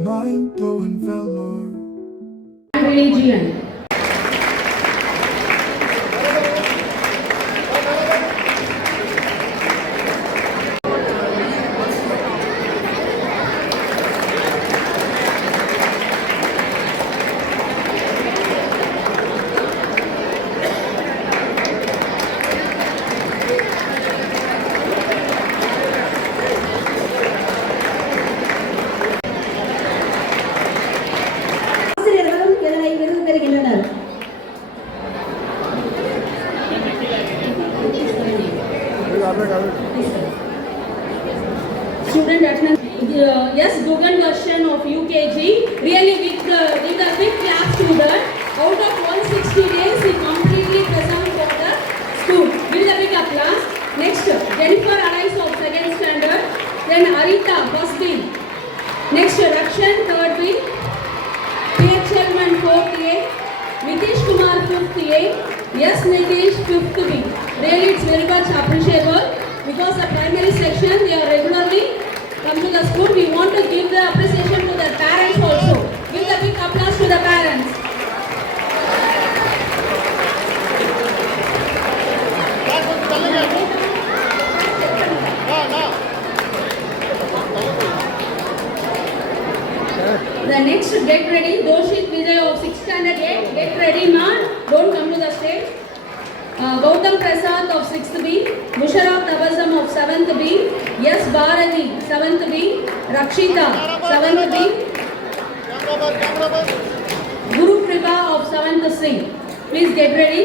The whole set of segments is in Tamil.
Mind-blowing valor. Religion. ஆசிரியர்களும் இதனை விருது பெறுகின்றனர். Student attendance. Yes, Google version of UKG. Really with a big clap to that. Out of 160 days, he completely present for the school. With a big applause. Next, Jennifer Alice of second standard. Then Arita, first B. Next, Rakshan, third B. P.H. Sherman, fourth A. Nitish Kumar, fifth A. Yes, Nitish, fifth B. Really, it's very much appreciable because the primary section, they are regularly come to the school. We want to give the appreciation to the parents also. Give the big applause to the parents. The next, get ready. Doshit Vijay of 6th standard A. Get ready, man. Don't come to the stage. Gautam Prasad of 6th B. Musharraf Tabasam of 7th B. Yes, Bharati, 7th B. Rakshita, 7th B. Guru Kripa of 7th C. Please get ready.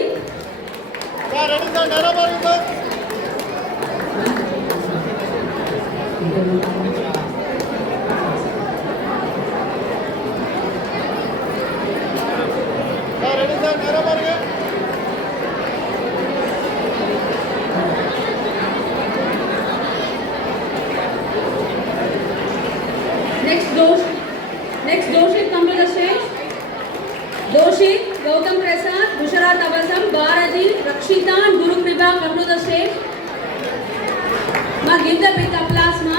Next, Doshit, come to the stage. Doshit, Gautam Prasad, Musharraf Tabasam, Bharati, Rakshita and Guru Kripa come to the stage. Ma, give the big applause, ma.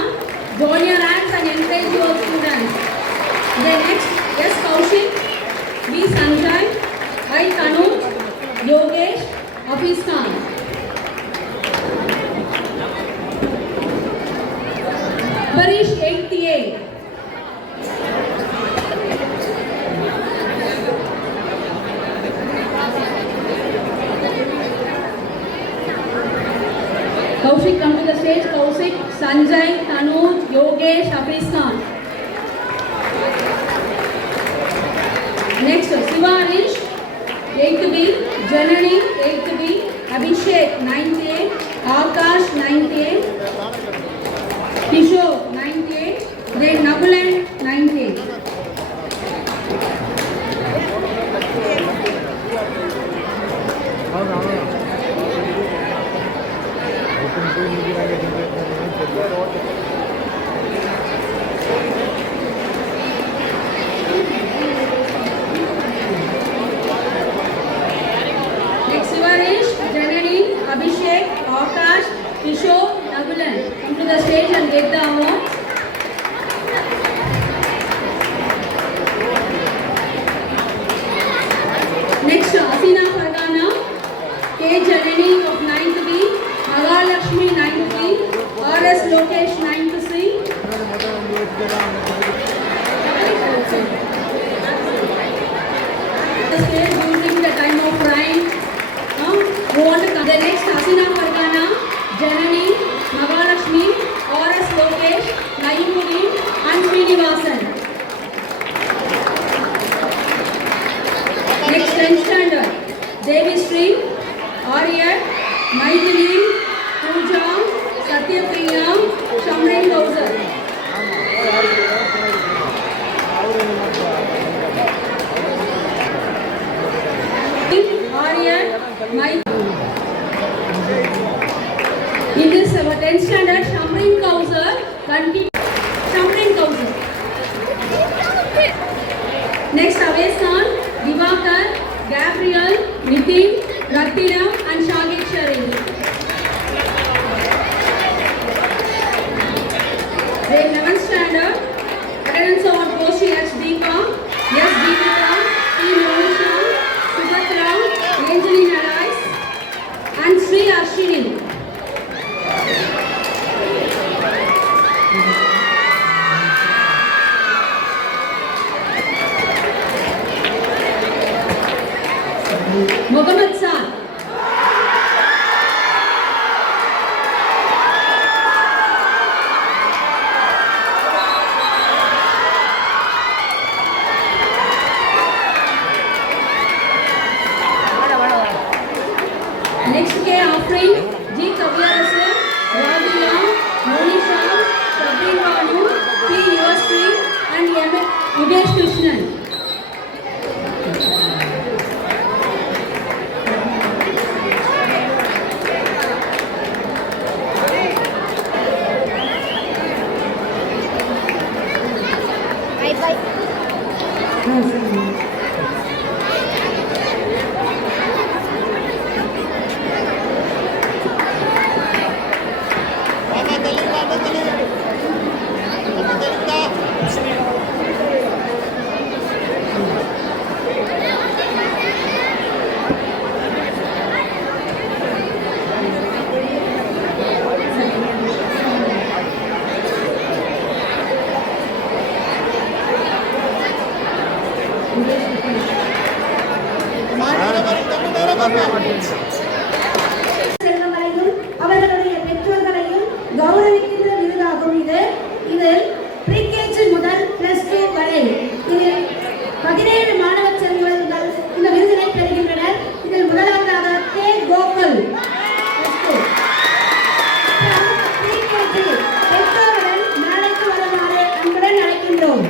Join your hands and encourage your students. Then next, yes, Kaushik, B. Sanjay, I. Tanu, Yogesh, Hafiz Khan. Parish, 8th A. Kaushik, come to the stage. Kaushik, Sanjay, Tanuj, Yogesh, Hafiz Khan. Next, Sivarish, 8th B. Janani, 8th B. Abhishek, 9th A. Akash, 9th A. Kishore, 9th A. Then Nagulan, 9th A. Next, Sivarish, Janani, Abhishek, Akash, Kishore, Nagulan. Come to the stage and get the award. Next, Asina Fargana, K. Janani of 9th B, Mahalakshmi 9th B, R.S. Lokesh 9th C. The stage during the time of rain. Who want to come? The next, Asina Fargana, Janani, Mahalakshmi, R.S. Lokesh, Naimuri and Srinivasan. Next, 10th standard, Devi Sri, Arya, Maithili, Pooja, Satyapriya, Shamrin Kausar. Arya, Maithili. In this 10th standard, Shamrin Kausar, Shamrin Kausar. Next, Avesan, Divakar, Gabriel, Nitin, Ratina and Shagit Sharin. Next K. Afrin, G. Kavyarasan, Radhila, Monisha, Sabrin Banu, P. Yuvasri, and M. Udesh Krishnan. செல்வங்களையும் அவர்களுடைய பெற்றோர்களையும் கௌரவிக்கின்ற விருதாகும் இது. இதில் ப்ரீகேஜி முதல் +2 வரை இதில் 17 மாணவ செல்வங்கள் இந்த விருதினை பெறுகின்றனர். இதில் முதலாவதாக கே. கோகுல் +2. ப்ரீகேஜி பெற்றோருடன் நாளைக்கு வருமாறு அன்புடன் அழைக்கின்றோம்.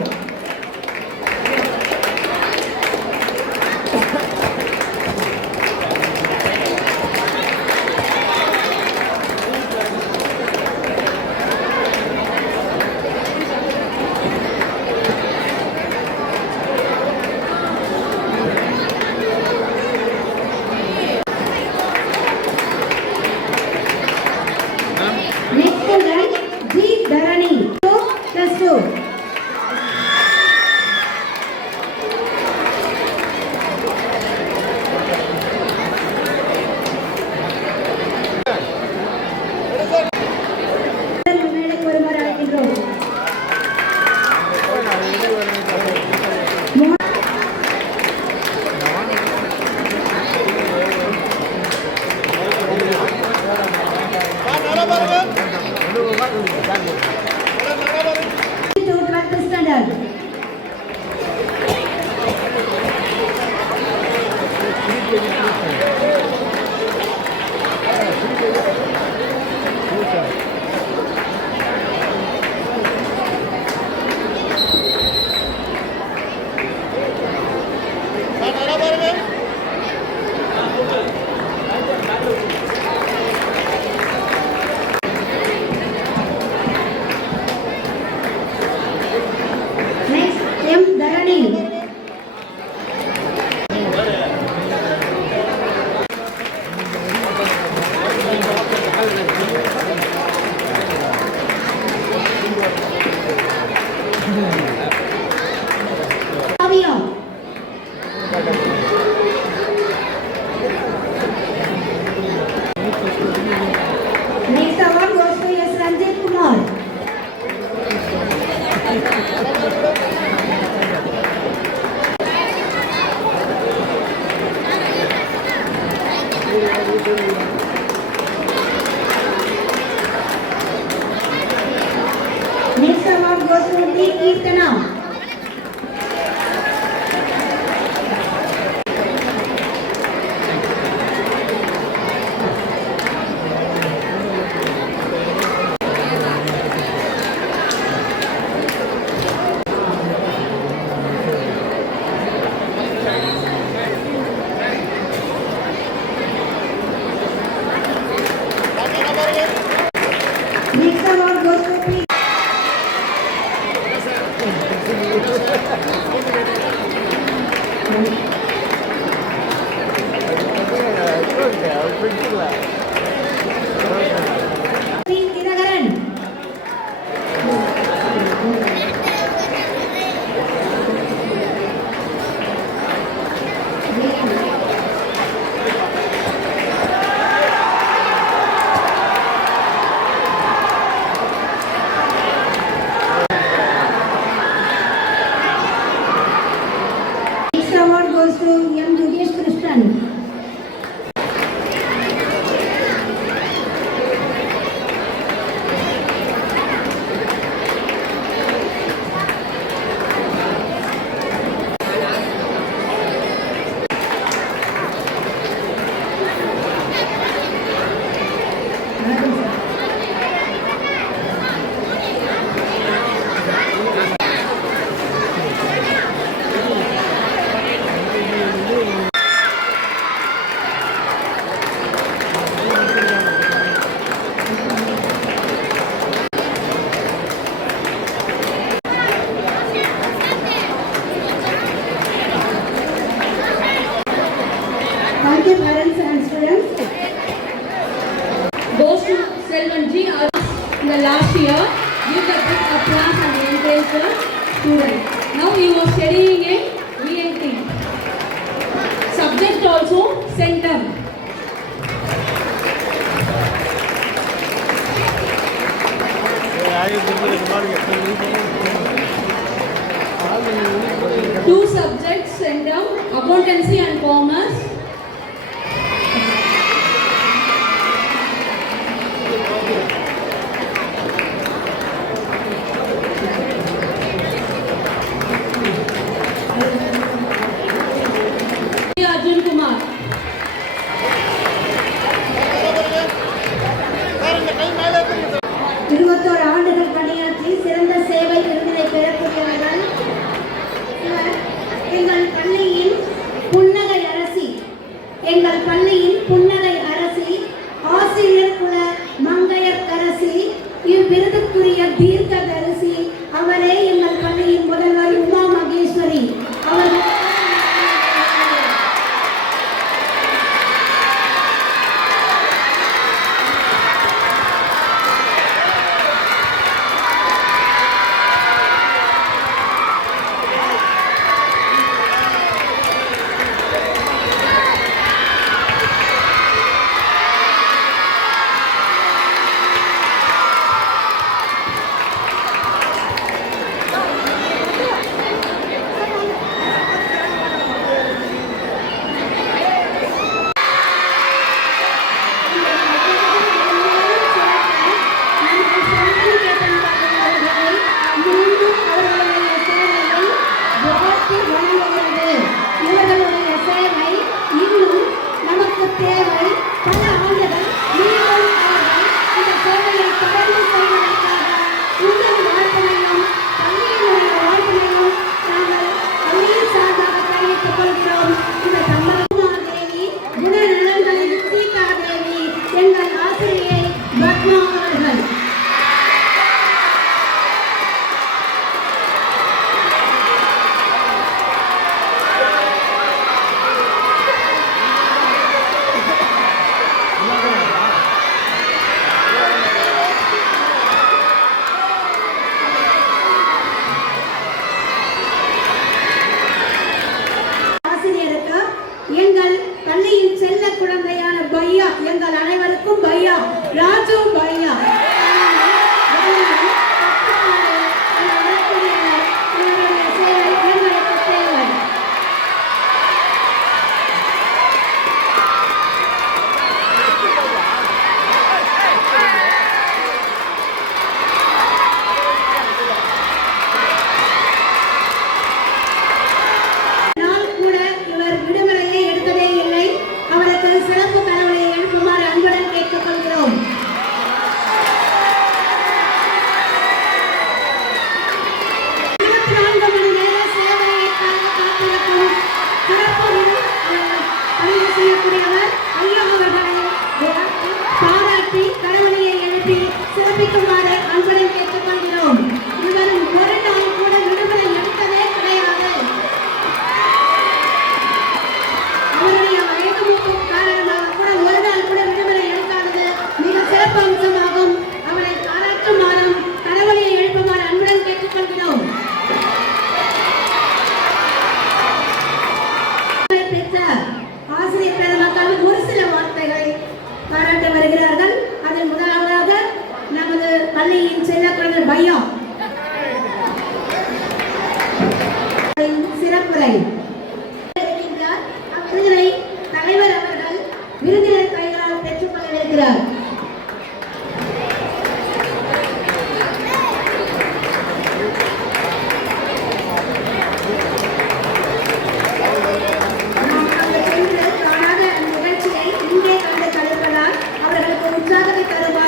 Next student, G. Dharani, +2. மேடைக்கு வருமாறு அழைக்கின்றோம். To 12th standard. Next, M. Dharani. Kavya. Next award goes to S. Ranjit Kumar. Next award goes to T. Kirtana. Next award goes to P. வணக்கம் sir. Thank you, parents and students. Goes to Selvan G. In the last year, give the big applause and encourage the student. Now he was studying in VNT. Subject also center. Two subjects center, accountancy and commerce. Arjun Kumar. இருபத்தோரு ஆண்டுகள் பணியாற்றி சிறந்த சேவை விருதினை பெறக்கூடியவர்கள் இவர். எங்கள் பள்ளியின் புன்னகை அரசி, எங்கள் பள்ளியின் புன்னகை அரசி, ஆசிரியர் குல மங்கையர்க்கரசி, இவ்விருதுக்குரிய தீர்க்கதரிசி அவரே எங்கள் பள்ளியின் முதல்வர் உமா மகேஸ்வரி அவர்கள். இவர்களுடைய சேவை இன்னும் நமக்கு தேவை. பல ஆண்டுகள் மீண்டும் அவர்கள் இந்த சேவையை தொடர்ந்து செய்வதற்காக உங்கள் வாழ்க்கையையும் பள்ளியினுடைய வாழ்க்கையையும் நாங்கள் பள்ளியின் சார்பாக தெரிவித்துக் கொள்கிறோம். இந்த சம்பளமாதேவி, குணநலன்களின் சீதாதேவி, எங்கள் ஆசிரியை பத்மா அவர்கள். ஆசிரியருக்கு எங்கள் பள்ளியின் செல்ல குழந்தையான பையா, எங்கள் அனைவருக்கும் பையா, ராஜு பையா. இவருடைய சேவை எங்களுக்கு தேவை. நாள் கூட இவர் விடுமுறையை எடுத்ததே இல்லை. அவருக்கு சிறப்பு கனவுகளை எழுப்புமாறு அன்புடன் கேட்டுக்கொள்கிறோம். 24 மணி நேர சேவையை காத்திருக்கும் சிறப்பு பணியை செய்யக்கூடியவர் ஐயா அவர்களை பாராட்டி கனவுகளை எழுப்பி சிறப்பிக்குமாறு அன்புடன் கேட்டுக்கொள்கிறோம். இவரும் ஒரு நாள் கூட விடுமுறை எடுத்ததே கிடையாது. அவருடைய வயது மூப்பு காரணமாக கூட ஒரு நாள் கூட விடுமுறை எடுக்காதது மிக சிறப்பு அம்சமாகும். அவரை பாராட்டுமாறும் கனவுகளை எழுப்புமாறு அன்புடன் கேட்டுக்கொள்கிறோம். பெற்ற ஆசிரியர் பெருமக்கள் ஒரு சில வார்த்தைகளை பாராட்ட வருகிறார்கள். அதில் முதலாவதாக நமது பள்ளியின் செல்ல குழந்தை பையா சிறப்புரை இருக்கின்றார். விருதினை தலைவர் அவர்கள் விருந்தினர் கைகளால் பெற்றுக்கொள்ள இருக்கிறார். காணாத நிகழ்ச்சியை இங்கே கண்டு கழிப்பதால் அவர்களுக்கு உற்சாகத்தை தருவார்.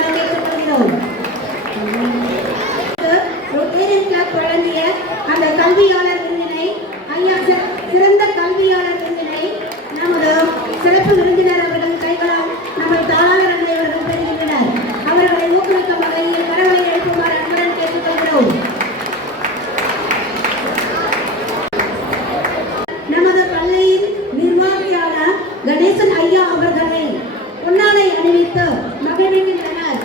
அளித்து மகிழ்விக்கின்றனர்.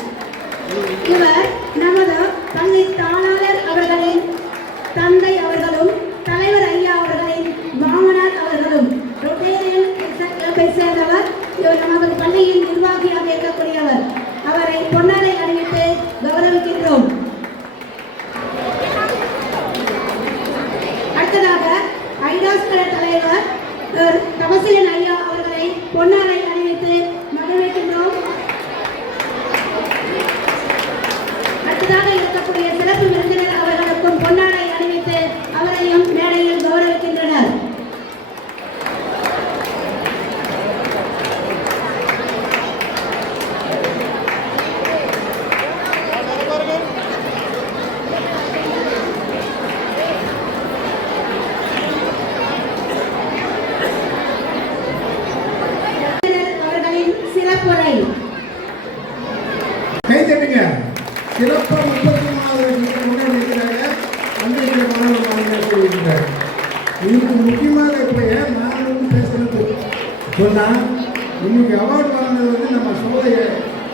இவர் நமது பள்ளி தாளாளர் அவர்களின் தந்தை அவர்களும் தலைவர் ஐயா அவர்களின் மாமனார் அவர்களும் ரொட்டேரியன் கிளப்பை சேர்ந்தவர். இவர் நமது பள்ளியின் நிர்வாகியாக இருக்கக்கூடியவர். அவரை பொன்னாடை அணிவித்து கௌரவிக்கின்றோம். அடுத்ததாக ஐடாஸ் கழக தலைவர் தபசீலன் ஐயா அவர்களை பொன்னாடை அணிவித்து மகிழ்விக்கின்றோம். அடுத்ததாக இருக்கக்கூடிய சிறப்பு விருந்தினர் அவர்களுக்கும் பொன்னாடை அணிவித்து அவரையும் மேடையில் கௌரவிக்கின்றனர். அவர்களின் சிறப்புரை. கை தட்டுங்க. சிறப்பாக 33வது முன்னாடி வைக்கிறாங்க. அன்றைய மாணவர்கள் சொல்லியிருக்கிறார். இதுக்கு முக்கியமாக இப்போ ஏன் நான் வந்து பேசுறது சொன்னால், இன்னைக்கு அவார்டு வாங்கினது நம்ம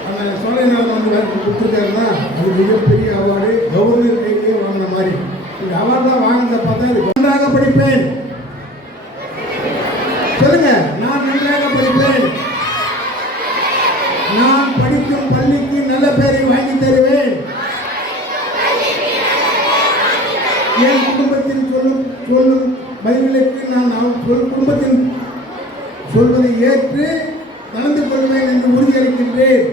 அந்த சோலைநாதன் வந்து கொடுத்துருக்காருன்னா அது மிகப்பெரிய அவார்டு. கவர்னர் கையிலேயே வாங்கின மாதிரி இந்த அவார்டெலாம் வாங்கினதை பார்த்தா இது நன்றாக படிப்பேன் சொல்லுங்க. நான் நன்றாக படிப்பேன். நான் படிக்கும் பள்ளிக்கு நல்ல பேரை வாங்கி தருவேன். என் குடும்பத்தில் சொல்லும் பதில்களுக்கு நான் குடும்பத்தில் சொல்வதை ஏற்று நடந்து கொள்வேன் என்று உறுதியளிக்கின்றேன்.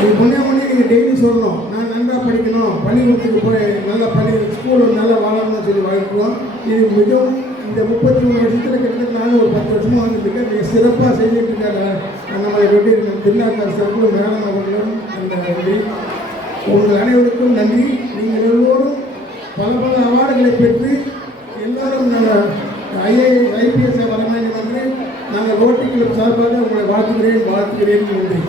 இது முன்னே நீங்கள் டெய்லி சொல்லணும். நான் நன்றாக படிக்கணும், பள்ளிக்கூடத்துக்கு போய் நல்லா ஸ்கூலில் நல்லா வாழணும்னு சொல்லி வளர்க்குவோம். இது மிகவும் இந்த 33 வருஷத்தில் கிட்டத்தட்ட நானும் ஒரு 10 வருஷமாக வந்துருக்கேன். மிக சிறப்பாக செஞ்சுட்டு இருக்காங்க. நம்மளை வெட்டி திருநாக்கார் சார்பும் மேடம் அவர்களும் அந்த நன்றி. உங்கள் அனைவருக்கும் நன்றி. நீங்கள் எல்லோரும் பல அவார்டுகளை பெற்று எல்லோரும் ஐபிஎஸ் வர வேண்டும் என்று நாங்கள் ரோட்டரி கிளப் சார்பாக உங்களை வாழ்த்துகிறேன். நன்றி.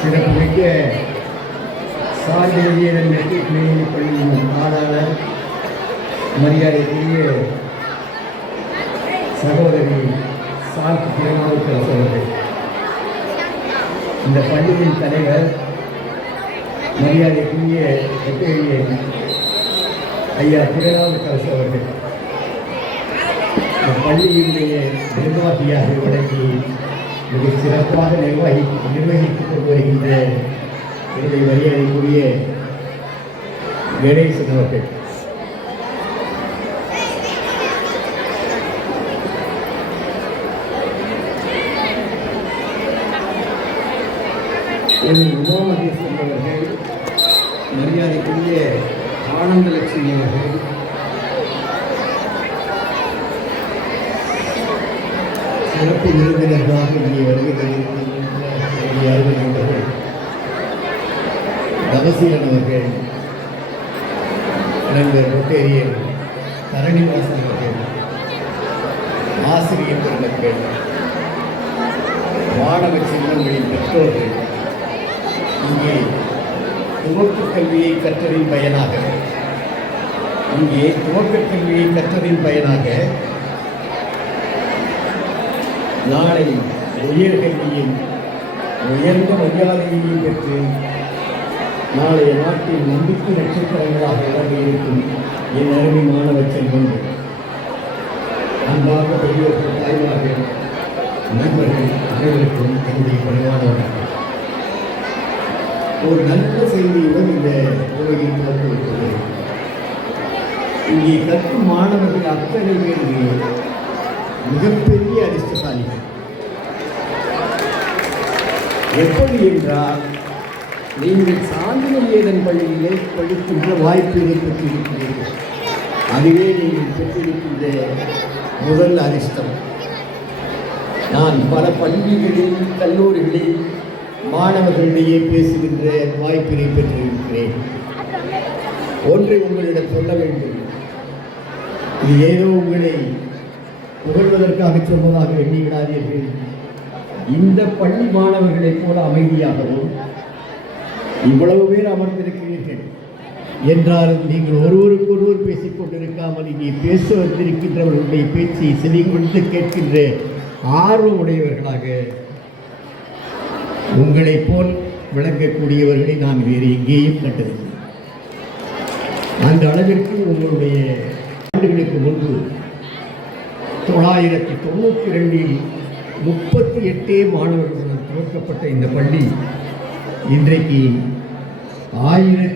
சிறப்புமிக்க சார்ஜியரன் மெட்ரிக் மேல்நிலைப் பள்ளியின் தாளாளர் மரியாதைக்குரிய சகோதரி சாந்தி திருநாவுக்கரசு அவர்கள், இந்த பள்ளியின் தலைவர் மரியாதைக்குரிய ரொட்டேரியன் ஐயா திருநாவுக்கரசு அவர்கள், இந்த பள்ளியினுடைய நிர்வாகியாக விளங்கி மிக சிறப்பாக நிர்வகித்துக் கொண்டு வருகின்ற என்னுடைய மரியாதைக்குரிய கணேசன் அவர்கள், உமாமகேஸ்வரன் அவர்கள், மரியாதைக்குரிய ஆனந்தலட்சுமி அவர்கள், சிறப்பு விருந்தினர்களாக இங்கே வருகின்றவர்கள் தபசீலன் அவர்கள், நண்பர் ரொட்டேரியன் தரணிவாசன் அவர்கள், ஆசிரியர் பெருமக்கள், மாணவ செல்வங்களின் பெற்றோர்கள், இங்கே துவக்கக் கல்வியை கற்றதின் பயனாக நாளை உயர்கல்வியின் உயர்ந்த மரியாதையையும் பெற்று நாளைய நாட்டின் நம்பிக்கை நட்சத்திரங்களாக விளங்கியிருக்கும் என் அருமை மாணவ செல்வங்கள், அன்பாக பெரியோர்கள், தாய்மார்கள், நண்பர்கள் அனைவருக்கும் என்னுடைய பணிவான வணக்கம். ஒரு நல்ல செய்தியுடன் இந்த உலகில் கலந்துவிட்டது. இங்கே கற்கும் மாணவர்கள் அத்தனை பேர் மிகப்பெரிய அதிர்ஷ்டசாலிகள். எப்படி என்றால், நீங்கள் சாந்திநிகேதன் பள்ளியிலே படிக்கின்ற வாய்ப்பினை பெற்றிருக்கிறீர்கள். அதுவே நீங்கள் பெற்றிருக்கின்ற முதல் அதிர்ஷ்டம். நான் பல பள்ளிகளில் கல்லூரிகளில் மாணவர்களிடையே பேசுகின்ற வாய்ப்பினை பெற்றிருக்கிறேன். ஒன்றை உங்களிடம் சொல்ல வேண்டும். இது ஏதோ உங்களை புகழ்வதற்காக சொல்வதாக எண்ணிவிடாதீர்கள். இந்த பள்ளி மாணவர்களைப் போல அமைதியாகவும் இவ்வளவு பேர் அமர்ந்திருக்கிறீர்கள் என்றாலும் நீங்கள் ஒருவருக்கொருவர் பேசிக் கொண்டிருக்காமல் இங்கே பேச வந்திருக்கின்றவர்களுடைய பேச்சை செவி கொடுத்து கேட்கின்ற ஆர்வம் உடையவர்களாக உங்களைப் போல் விளங்கக்கூடியவர்களை நான் வேறு எங்கேயும் கண்டதில்லை. அந்த அளவிற்கு உங்களுடைய ஆண்டுகளுக்கு முன்பு 992 38 மாணவர்களுடன் துவக்கப்பட்ட இந்த பள்ளி இன்றைக்கு 1000